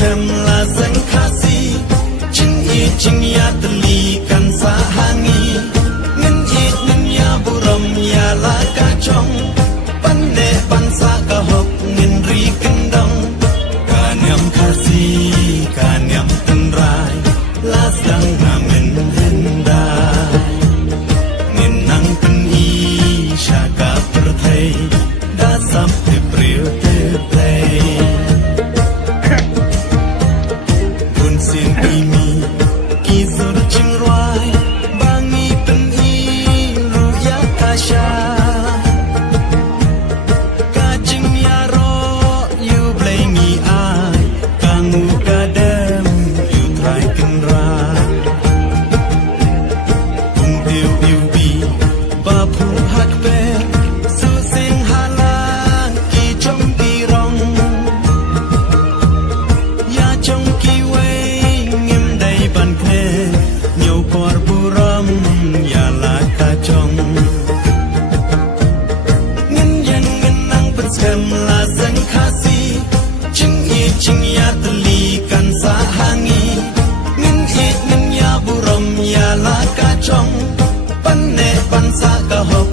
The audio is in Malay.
la zeng khasi ching ya tli kan sa hangi ngin ngin ya buram ya la ka chong pan ne pan sa ka hok ngin ri kendong ka nyam khasi ka nyam ten rai la sang na men henda ngin nang pen i sha ka per thai da sam te priu te play sin ini kizur chingruai bangi peni ruya kasha kajing yaro you play me I kangu kadem you try kenra ung tiu you be bapu hak pe su sing halang ki chong ki rong ya chong ki la zeng khasi ching ya tli kan sa hangi ngin ya buram ya la ka chong pan ne pan sa ka hok